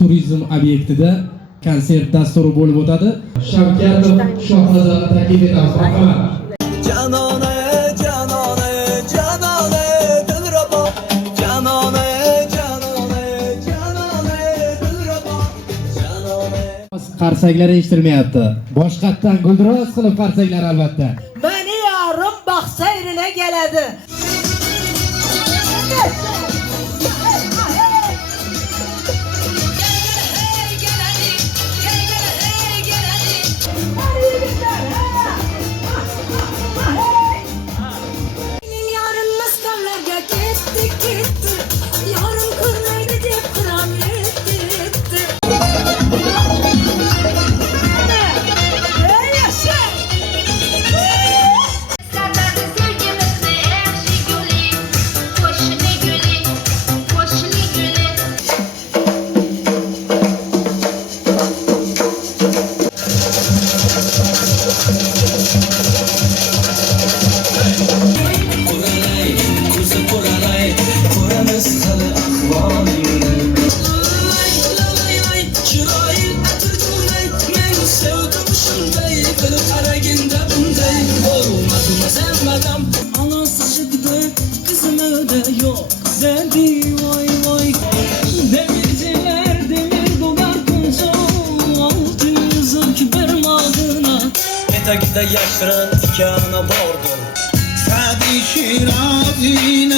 turizm obyektida konsert dasturi bo'lib o'tadi. Shavkatov Shohrazodni taklif etamiz. Marhamat. Canone, canone, canone, dilrabo. Canone, canone, canone, dilrabo. Canone. Qarsaklar eshitilmayapti. Boshqatdan guldiroz qilib qarsaklar albatta. Meni yorim baxt sayrine geledi. Yarın maskarlarga gitti gitti. Yarın kırmaydı dep kıram yetti yetti. Ey yaşa! Zaten sevgimizi ekşi gülü, hoşunu gülü, hoşunu gülü. Kuralay, kuzu kuralay, kuramiz hali ahvolingni. Lay, lay, lay, chiroying atirgulay, men sevdim shunday, bir qaraginda bunday. Bo'lmadimi sevmadim, anasi chiqdi, qizim öde yo'q dedi, voy voy. Demirciler demir dolar kunca, 600 bir madına. Etakda yashirin tikani bordir. Sadi Şirazi'nin